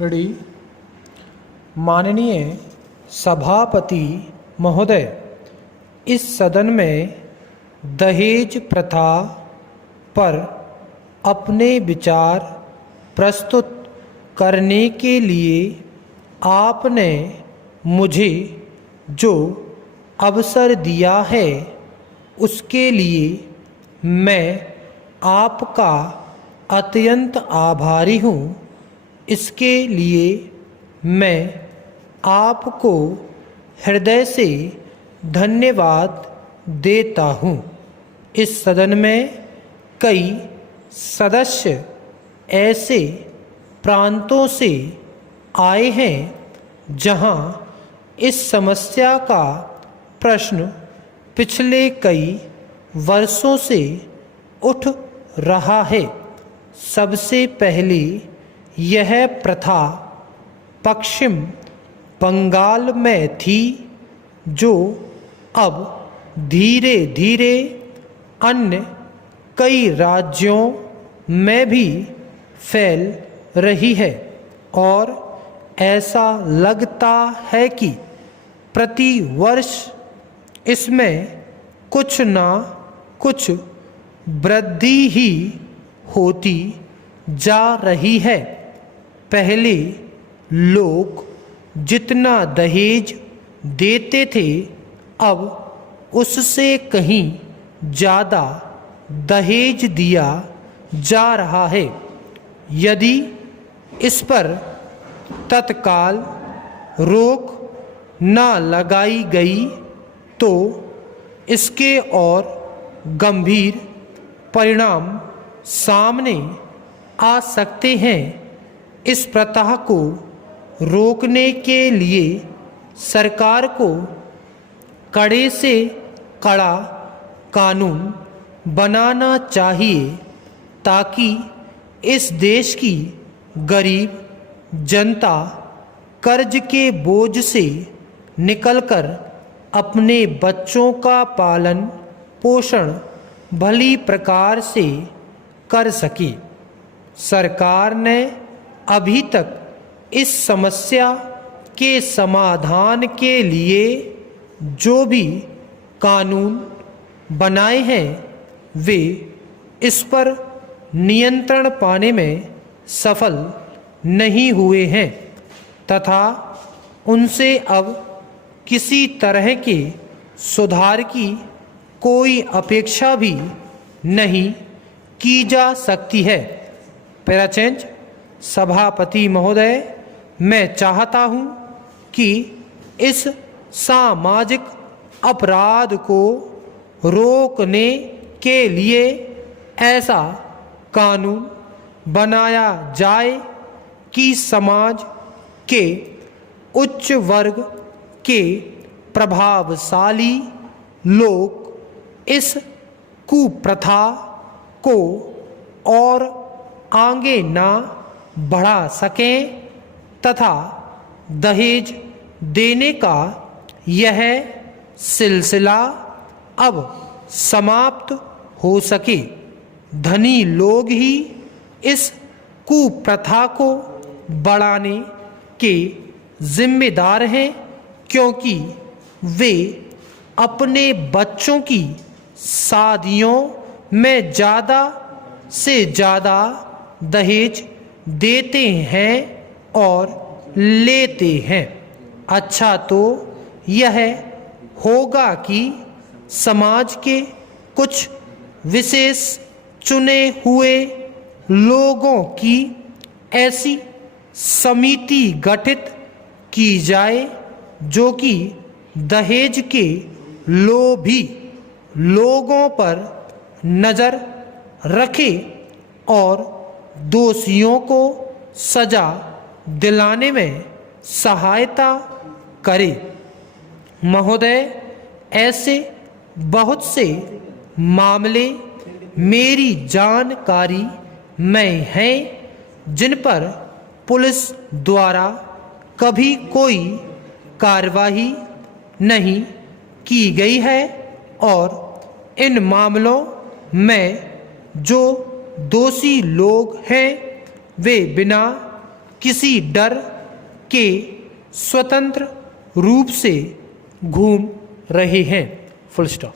Ready. माननीय सभापति महोदय, इस सदन में दहेज प्रथा पर अपने विचार प्रस्तुत करने के लिए आपने मुझे जो अवसर दिया है उसके लिए मैं आपका अत्यंत आभारी हूँ। इसके लिए मैं आपको हृदय से धन्यवाद देता हूँ। इस सदन में कई सदस्य ऐसे प्रांतों से आए हैं जहाँ इस समस्या का प्रश्न पिछले कई वर्षों से उठ रहा है। सबसे पहले यह प्रथा पश्चिम बंगाल में थी, जो अब धीरे धीरे अन्य कई राज्यों में भी फैल रही है और ऐसा लगता है कि प्रति वर्ष इसमें कुछ ना कुछ वृद्धि ही होती जा रही है। पहले लोग जितना दहेज देते थे, अब उससे कहीं ज़्यादा दहेज दिया जा रहा है। यदि इस पर तत्काल रोक न लगाई गई तो इसके और गंभीर परिणाम सामने आ सकते हैं। इस प्रथा को रोकने के लिए सरकार को कड़े से कड़ा कानून बनाना चाहिए, ताकि इस देश की गरीब जनता कर्ज के बोझ से निकलकर अपने बच्चों का पालन पोषण भली प्रकार से कर सके। सरकार ने अभी तक इस समस्या के समाधान के लिए जो भी कानून बनाए हैं, वे इस पर नियंत्रण पाने में सफल नहीं हुए हैं तथा उनसे अब किसी तरह के सुधार की कोई अपेक्षा भी नहीं की जा सकती है। Para change. सभापति महोदय, मैं चाहता हूँ कि इस सामाजिक अपराध को रोकने के लिए ऐसा कानून बनाया जाए कि समाज के उच्च वर्ग के प्रभावशाली लोग इस कुप्रथा को और आगे ना बढ़ा सकें तथा दहेज देने का यह सिलसिला अब समाप्त हो सके। धनी लोग ही इस कुप्रथा को बढ़ाने के जिम्मेदार हैं, क्योंकि वे अपने बच्चों की शादियों में ज़्यादा से ज़्यादा दहेज देते हैं और लेते हैं। अच्छा तो यह होगा कि समाज के कुछ विशेष चुने हुए लोगों की ऐसी समिति गठित की जाए जो कि दहेज के लोभी लोगों पर नज़र रखे और दोषियों को सजा दिलाने में सहायता करे। महोदय, ऐसे बहुत से मामले मेरी जानकारी में हैं जिन पर पुलिस द्वारा कभी कोई कार्रवाई नहीं की गई है और इन मामलों में जो दोषी लोग हैं वे बिना किसी डर के स्वतंत्र रूप से घूम रहे हैं। Full stop.